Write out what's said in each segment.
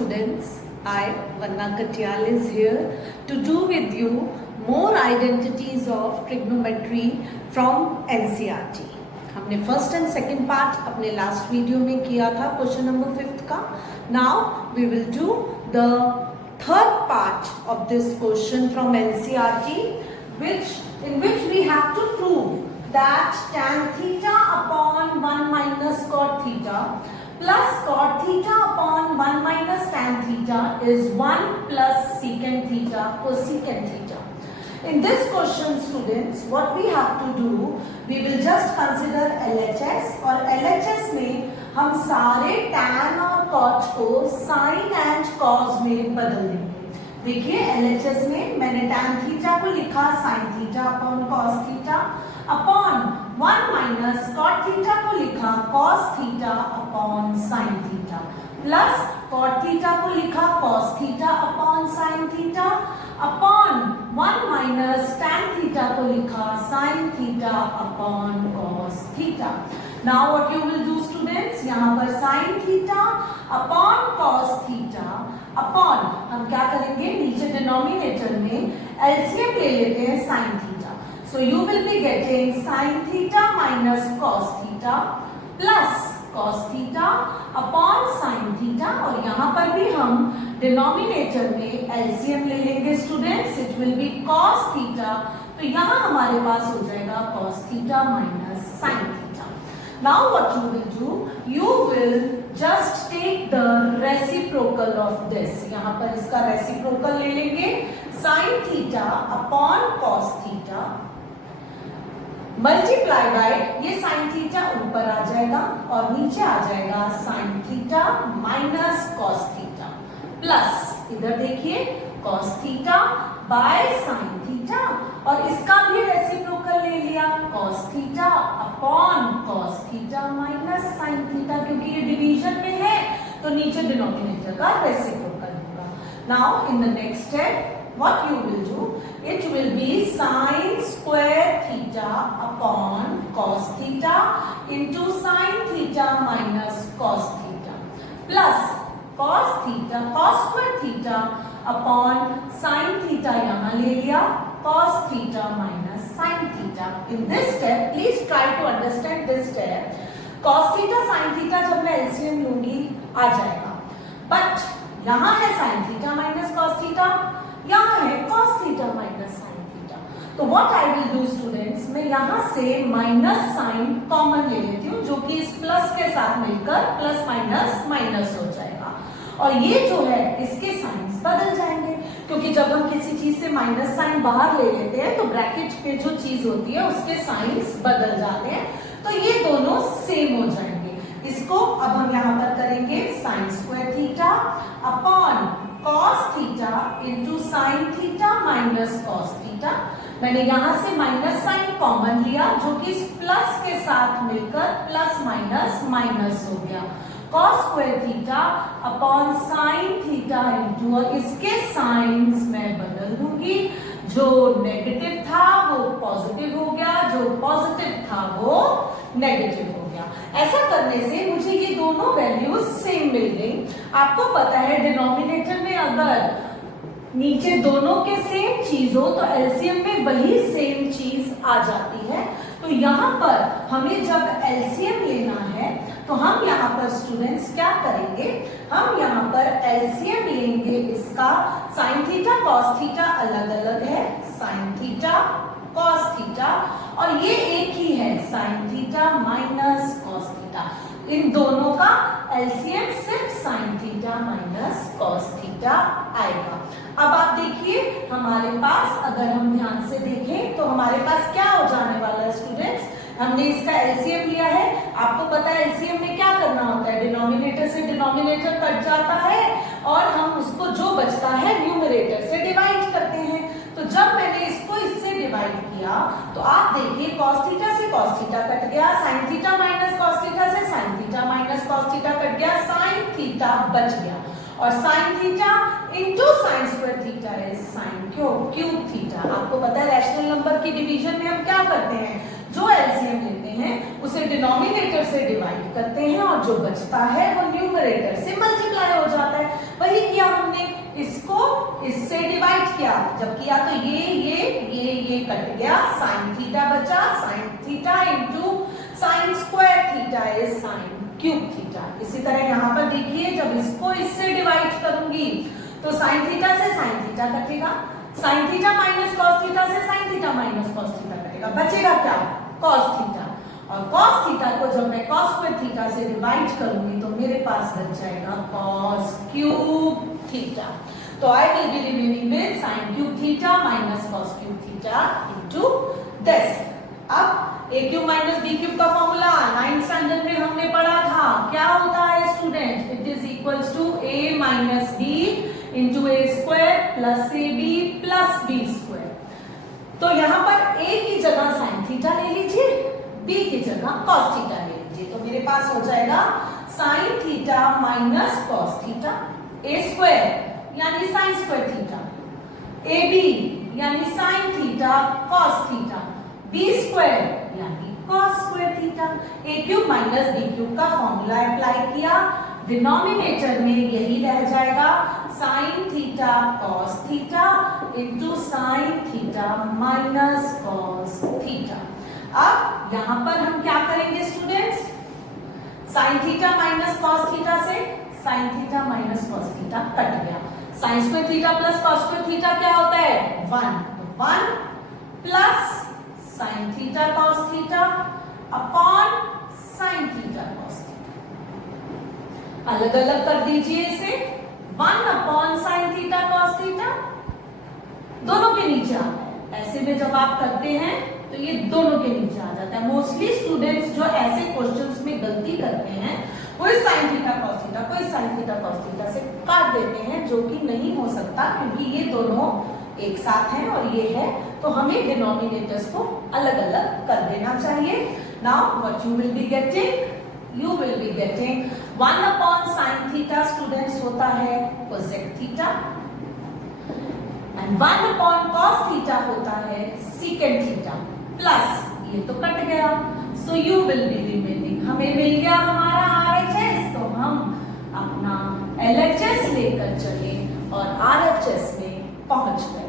students, I, Vanna Katyal is here to do with you more identities of trigonometry from NCERT. हमने first and second part अपने last video में किया था question number 5 का. Now we will do the third part of this question from NCERT, in which we have to prove that tan theta upon 1 minus cot theta plus cot theta upon 1 minus tan theta is 1 plus secant theta cosecant theta. In this question, students, what we have to do, we will just consider LHS और LHS में हम सारे tan और cot को sin and cos में बदल देंगे. देखिए LHS में मैंने tan थीटा को लिखा sin theta upon cos theta upon 1 minus cot theta को लिखा cos theta upon sin theta plus cot theta को लिखा cos theta upon sin theta upon 1 minus tan theta को लिखा sin theta upon cos theta. Now what you will do students, यहाँ पर sin theta upon cos theta upon हम क्या करेंगे, नीचे डिनोमिनेटर में LCM ले लेते हैं sin theta. So you will be getting sin theta minus cos theta plus cos theta upon sin theta और यहाँ पर भी हम डिनोमिनेटर में LCM ले लेंगे students. It will B cos theta, तो यहाँ हमारे पास हो जाएगा cos theta minus sin theta. Now what you will do, you will just take the reciprocal of this. यहाँ पर इसका reciprocal ले लेंगे sin theta upon cos theta multiply by ये sin थीटा ऊपर आ जाएगा और नीचे आ जाएगा sin theta minus cos theta plus इधर देखिए cos theta by sin theta और इसका भी रेसिप्रोकल ले लिया cos theta upon cos theta minus sin theta, क्योंकि ये डिवीजन में है तो नीचे डिनोमिनेटर का रेसिप्रोकल होगा. Now in the next step what you will do, it will be sin square theta upon cos theta into sin theta minus cos theta plus cos theta cos square theta upon sin theta यहाँ ले लिया cos theta minus sin theta. In this step please try to understand this step. cos theta sin theta जब मैं LCM लूंगी आ जाएगा, but यहाँ है sin theta minus cos theta, यहाँ है cos theta minus sin theta. तो what I will do students, मैं यहाँ से माइनस साइन कॉमन ले लेती हूँ जो कि इस प्लस के साथ मिलकर प्लस माइनस माइनस हो जाएगा और ये जो है इसके साइंस बदल जाएंगे, क्योंकि जब हम किसी चीज से माइनस साइन बाहर ले लेते हैं तो ब्रैकेट पे जो चीज होती है उसके साइंस बदल जाते हैं, तो ये दोनों सेम हो जाएंगे. इसको अब हम यहाँ पर करेंगे sign square theta upon cos theta into sine theta minus cos theta. मैंने यहाँ से माइनस साइन कॉमन लिया जो कि इस प्लस के साथ मिलकर प्लस माइनस माइनस हो गया. cos square theta upon sine theta into और इसके साइंस मैं बदल दूंगी, जो नेगेटिव था वो पॉजिटिव हो गया, जो पॉजिटिव था वो नेगेटिव हो गया. ऐसा करने से मुझे ये दोनों वैल्यूज सेम मिल गई. आपको पता है डिनोमिनेटर में अगर नीचे दोनों के सेम चीज हो तो एलसीएम में वही सेम चीज आ जाती है. तो यहाँ पर हमें जब एलसीएम लेना है तो हम यहाँ पर स्टूडेंट्स क्या करेंगे, हम यहाँ पर एलसीएम लेंगे इसका साइन थीटा कॉस थीटा अलग अलग है, साइन थीटा कॉस थीटा और ये एक ही है sine theta minus cos theta. इन दोनों का एलसीएम सिर्फ sine theta minus cos theta आएगा. अब आप देखिए हमारे पास अगर हम ध्यान से देखें तो हमारे पास क्या हो जाने वाला है स्टूडेंट्स, हमने इसका एलसीएम लिया है. आपको पता है एलसीएम में क्या करना होता है, डिनोमिनेटर से डिनोमिनेटर कट जाता है और हम उसको जो बचता है न्यूमरेटर से डिवाइड करते हैं. तो जब मैंने इसको इससे डिवाइड किया तो आप देखिए cos थीटा से cos थीटा कट गया, sin theta minus cos theta से sin theta minus cos theta cut गया, sin थीटा बच गया और sin theta into sign square theta is sin cube theta. आपको पता है रैशनल नंबर की डिवीजन में हम क्या करते हैं, जो एलसीएम लेते हैं उसे डिनोमिनेटर से डिवाइड करते हैं और जो बचता है वो न्यूमरेटर से मल्टीप्लाई हो जाता है। वही किया हमने, इसको इससे डिवाइड किया, जब किया तो ये कट गया, साइन थीटा बचा, sine theta into sign square theta is sine cube theta. इसी तरह यहाँ पर देखिए, जब इसको इससे डिवाइड करूंगी तो साइन थीटा से साइन थीटा कटेगा, sine theta minus cos theta से sine theta minus cos theta कटेगा, बचेगा क्या, कॉस थीटा। और कॉस थीटा को जब मैं कॉस स्क्वायर थीटा से डिवाइड करूंगी तो मेरे पास बच जाएगा कॉस क्यूब थीटा। तो I will be remaining with sine cube theta minus cos cube theta into this. अब A cube minus B cube का फॉर्मूला 9th स्टैंडर्ड में हमने पढ़ा था, क्या होता है student, it is equals to a minus b into A square plus A B plus B square. तो यहाँ पर a की जगह साइन थीटा ले लीजिए, b की जगह कॉस थीटा ले लीजिए, तो मेरे पास हो जाएगा sine theta minus cos theta, a square यानी sine square theta, A B यानी sine theta cos theta, B square यानी cos square theta. A cube minus B cube का फॉर्मूला अप्लाई किया, डिनोमिनेटर में यही रह जाएगा sine theta cos theta into sine theta minus cos theta. अब यहां पर हम क्या करेंगे students, sine theta minus cos theta से sine theta minus cos theta cut गया, sign square theta plus cos square theta क्या होता है 1, तो 1 plus sign theta cos theta upon sine theta cos theta. अलग अलग कर दीजिए इसे, 1 upon sine theta cos theta, दोनों के नीचे आता है। ऐसे में जब आप करते हैं तो ये दोनों के नीचे आ जाता है। मोस्टली स्टूडेंट्स जो ऐसे क्वेश्चंस में गलती करते हैं, कोई साइन थीटा कॉस थीटा, कोई साइन थीटा कॉस थीटा से काट देते हैं, जो कि नहीं हो सकता क्योंकि ये दोनों एक साथ हैं और ये है, तो हमें डिनोमिनेटर्स को अलग अलग कर देना चाहिए। Now what you will be getting, you will be getting 1 upon sin theta students होता है cosec theta and 1 upon cos theta होता है secant theta प्लस ये तो कट गया, so you will be remaining, हमें मिल गया हमारा RHS, तो हम अपना LHS लेकर चले और RHS में पहुंच गए।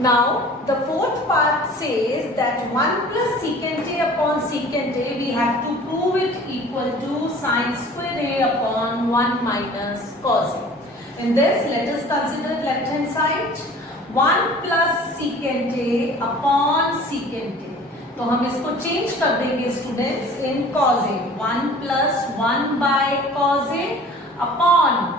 Now the fourth part says that 1 plus secant A upon secant A, we have to prove it equal to sin square A upon 1 minus cos A. In this, let us consider left hand side, 1 plus secant A upon secant A. तो हम इसको change कर देंगे students in cos A, 1 plus 1 by cos A upon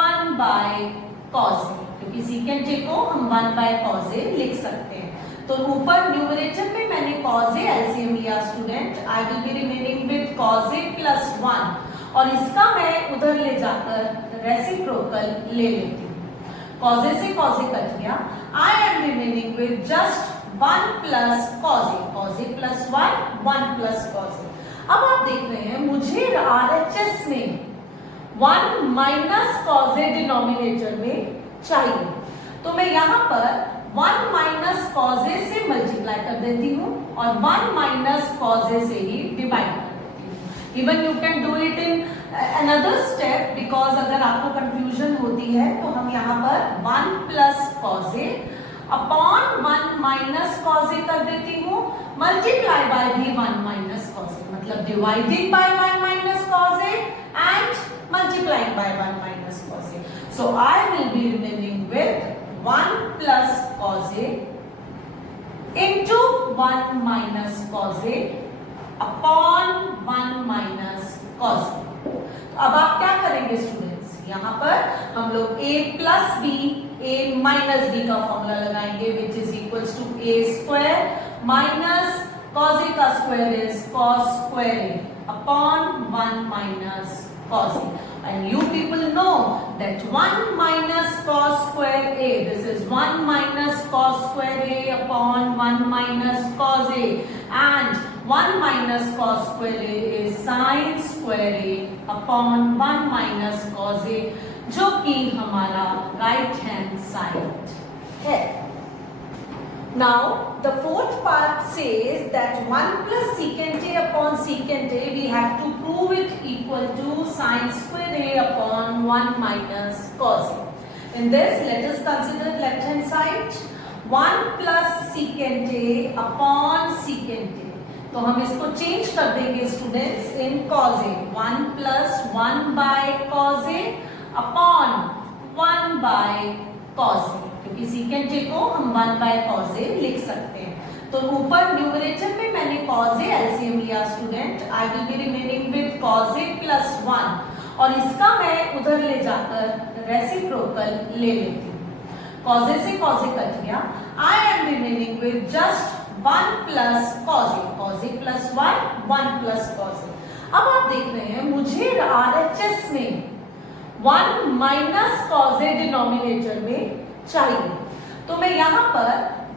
1 by cos A, क्योंकि secant A को हम 1 by cos A लिख सकते हैं। तो ऊपर न्यूमरेटर में मैंने cos A एलसीएम लिया student, I will be remaining with cos A plus 1 और इसका मैं उधर ले जाकर रेसिप्रोकल ले लेती हूँ। cos A से cos A कट गया, I am remaining with just 1 plus cos A, cos A plus 1, 1 plus cos A। अब आप देख रहे हैं मुझे RHS में 1 माइनस कॉस ए डिनोमिनेटर में चाहिए, तो मैं यहाँ पर 1 माइनस कॉस ए से मल्टीप्लाई कर देती हूँ और 1 माइनस कॉस ए से ही डिवाइड कर देती हूँ। Even you can do it in another step, because अगर आपको कंफ्यूजन होती है तो हम यहाँ पर 1 plus cos A upon 1 minus cos A कर देती हूँ, मल्टीप्लाई बाय भी 1 माइनस कॉस ए, मतलब dividing by 1 minus cos A and multiplying by 1 minus cos A. So I will be remaining with 1 plus cos A into 1 minus cos A upon 1 minus cos A. अब आप क्या करेंगे students, यहाँ पर हम लोग a plus b, a minus b का formula लगाएंगे, which is equals to a square minus cos A का square is cos square A upon 1 minus cos A. And you people know that 1 minus cos square A, this is 1 minus cos square A upon 1 minus cos A, and 1 minus cos square A is sin square A upon 1 minus cos A, जो कि हमारा right hand side है। Now, the fourth part says that 1 plus secant A upon secant A, we have to prove it equal to sin square A upon 1 minus cos A. In this, let us consider left hand side. 1 plus secant A upon secant A. तो हम इसको change कर देंगे students in cos A. 1 plus 1 by cos A upon 1 by cos A. क्योंकि secant A को हम 1 by cos A लिख सकते हैं. तो ऊपर न्यूमरेटर में मैंने cos A एलसीएम लिया student. I will be remaining with cos A plus 1 और इसका मैं उधर ले जाकर रेसिप्रोकल ले लेती हूँ. cos A से cos A कट गया. I am remaining with just 1 plus cos A. cos A plus 1 plus cos A. अब आप देख रहे हैं मुझे RHS में 1 minus cos A डिनोमिनेटर में चाहिए. तो मैं यहाँ पर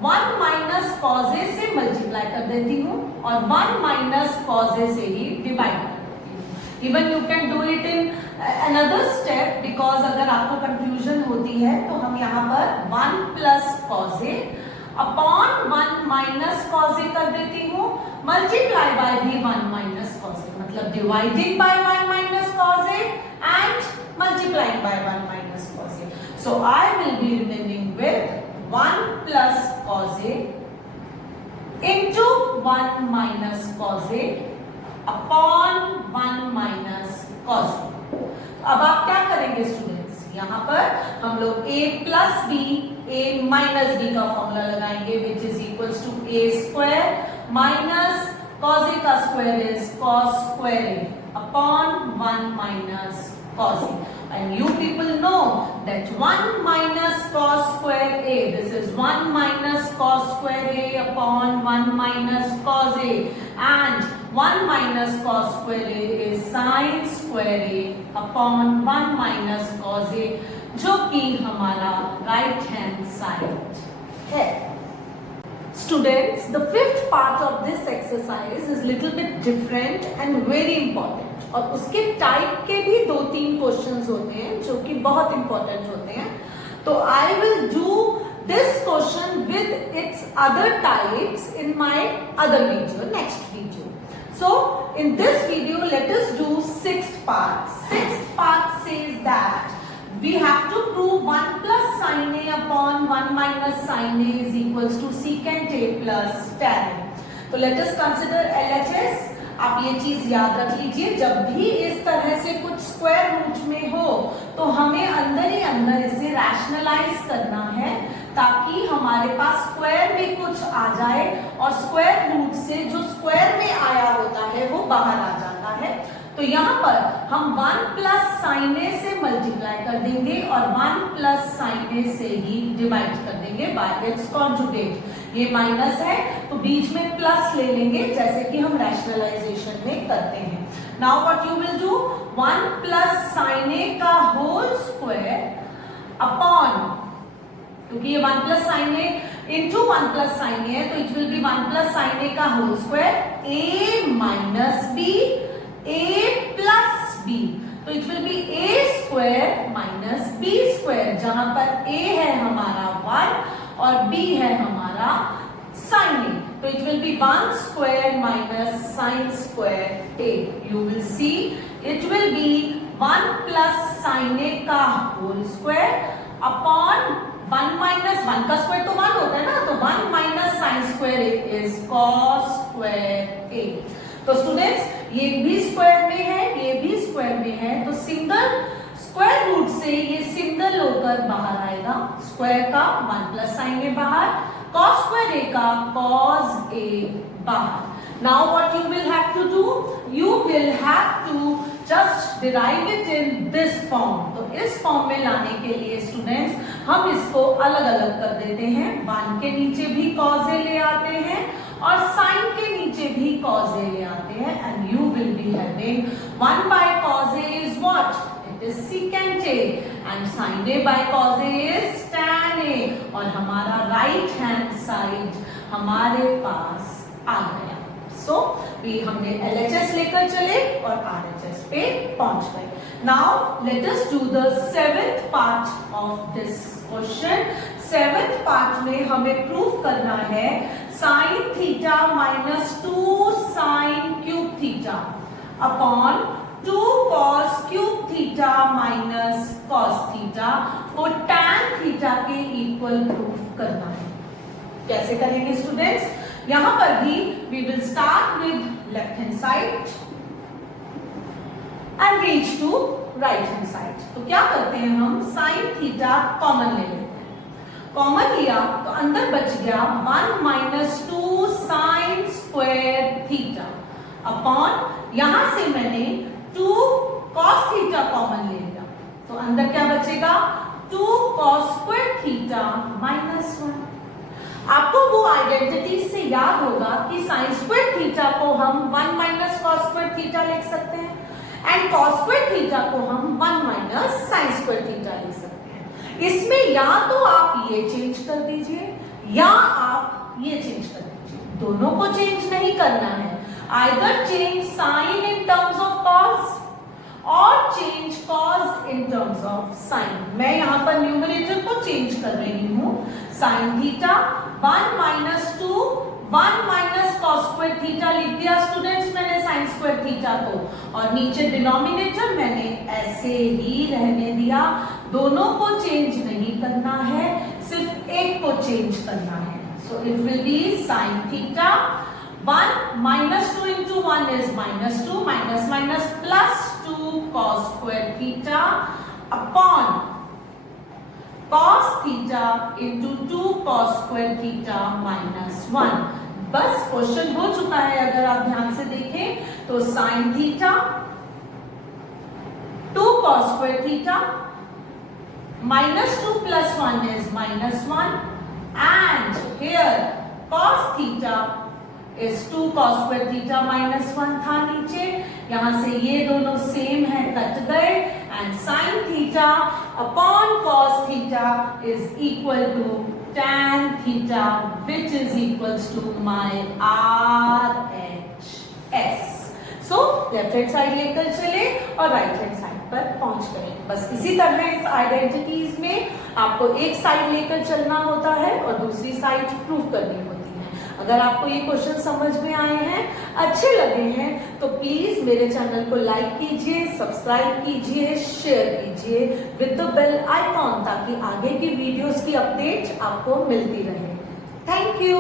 1 minus cos A से मल्टीप्लाई कर देती हूँ और 1 minus cos A से ही डिवाइड कर देती हूँ. Even you can do it in another step because अगर आपको कंफ्यूजन होती है तो हम यहाँ पर 1 plus cos A upon 1 minus cos A कर देती हूँ. मल्टीप्लाई बाय भी 1 minus cos A, मतलब dividing by 1 minus cos A and multiplying by 1 minus cos A. So I will be remaining with 1 plus cos A into 1 minus cos A upon 1 minus cos A. अब आप क्या करेंगे students? यहाँ पर हम लोग a plus b, a minus b का formula लगाएंगे which is equals to a square minus cos A का square is cos square A upon 1 minus cos A. And you people know that 1 minus cos square A, this is 1 minus cos square A upon 1 minus cos A, and 1 minus cos square A is sin square A upon 1 minus cos A, जो कि हमारा right hand side है. Students, the fifth part of this exercise is little bit different and very important. और उसके type के भी 2-3 questions होते हैं जो कि बहुत इंपॉर्टेंट होते हैं. तो I will do this question with its other types in my other video, next video. So in this video late us do sixth part. Sixth part says that we have to prove 1 plus sin A upon 1 minus sin A is equals to secant A plus tan A. तो let us consider LHS. आप ये चीज याद रख लीजिए, जब भी इस तरह से कुछ स्क्वायर रूट में हो तो हमें अंदर ही अंदर इसे रैशनलाइज करना है ताकि हमारे पास स्क्वायर में कुछ आ जाए और स्क्वायर रूट से जो स्क्वायर में आया होता है वो बाहर आ जाता है. तो यहाँ पर हम 1 plus sin A से मल्टीप्लाई कर देंगे और 1 plus sin A से ही डिवाइड कर देंगे बाय इट्स कॉन्जुगेट. ये माइनस है तो बीच में प्लस ले लेंगे जैसे कि हम रैशनलाइजेशन में करते हैं. Now what you will do, 1 plus sin A का होल स्क्वायर अपॉन, क्योंकि ये 1 plus sin A into 1 plus sin A है तो it will be 1 plus sin A का whole square A minus B A plus B. तो it will be A square minus B square, जहां पर A है हमारा 1 और B है हमारा sin A. तो it will be 1 square minus sin square A. You will see it will be 1 plus sin A का होल स्क्वायर अपॉन 1 minus 1 का स्क्वायर तो 1 होता है ना, तो 1 minus sin square A is cos square A. तो students ये भी स्क्वायर में है, ये भी स्क्वायर में है, तो सिंगल स्क्वायर रूट से ये सिंगल होकर बाहर आएगा. स्क्वायर का 1 plus sin A बाहर, cos स्क्वायर A का cos A बाहर. Now what you will have to do, you will have to just derive it in this form. तो इस फॉर्म में लाने के लिए स्टूडेंट्स हम इसको अलग अलग कर देते हैं. 1 के नीचे भी cos A ले आते हैं और sin के नीचे भी cos A ले आते हैं. And you will be having 1 by cos A is what? It is secant A and sin A by cos A is tan A. और हमारा राइट हैंड साइड हमारे पास आ गया. सो हमने LHS लेकर चले और RHS पे पहुंच गए. Now let us do the 7th part of this question. 7th part में हमें प्रूफ करना है sine theta minus 2 sine cube theta upon 2 cos cube theta minus cos theta को टैन थीटा के इक्वल प्रूफ करना है। कैसे करेंगे स्टूडेंट्स? यहां पर भी we will start with left hand side and reach to right hand side. तो क्या करते हैं, हम साइन थीटा कॉमन ले लेते हैं। कॉमन लिया तो अंदर बच गया 1 minus 2 sign square theta upon, यहां से मैंने 2 कॉस थीटा कॉमन ले लिया तो अंदर क्या बचेगा 2 कॉस स्क्वायर थीटा माइनस 1। आपको वो आइडेंटिटी से याद होगा कि साइन स्क्वायर थीटा को हम 1 माइनस कॉस स्क्वायर थीटा लिख सकते हैं एंड कॉस स्क्वायर थीटा को हम 1 माइनस साइन स्क्वायर थीटा लिख सकते हैं। इसमें या तो आप ये चेंज कर दीजिए या आप ये चेंज कर दीजिए, दोनों को चेंज नहीं करना है। Either change sine in terms of cos और change cos in terms of sine. मैं यहां पर न्यूमरेटर को चेंज कर रही हूं, sine theta 1 minus 2 1 minus cos square theta लिख दिया स्टूडेंट्स मैंने साइन स्क्वायर थीटा को, और नीचे डिनोमिनेटर मैंने ऐसे ही रहने दिया। दोनों को चेंज नहीं करना है, सिर्फ एक को चेंज करना है। So it will B sign theta 1 minus 2 into 1 is minus 2 minus minus plus 2 cos square theta upon cos theta into 2 cos square theta minus 1। बस क्वेश्चन हो चुका है। अगर आप ध्यान से देखें तो sine theta 2 cos square theta minus 2 plus 1 is minus 1 and here cos theta is 2 cos square theta minus 1 था नीचे, यहां से ये दोनों सेम है कट गए and sin theta upon cos theta is equal to tan theta which is equals to my RHS। So left hand side लेकर चले और राइट हैंड साइड पर पहुंच गए। बस इसी तरह इस आइडेंटिटीज में आपको एक साइड लेकर चलना होता है और दूसरी साइड प्रूव करनी होती है। अगर आपको ये क्वेश्चन समझ में आए हैं, अच्छे लगे हैं, तो प्लीज मेरे चैनल को लाइक कीजिए, सब्सक्राइब कीजिए, शेयर कीजिए विद द बेल आइकॉन, ताकि आगे की वीडियोस की अपडेट आपको मिलती रहे। Thank you.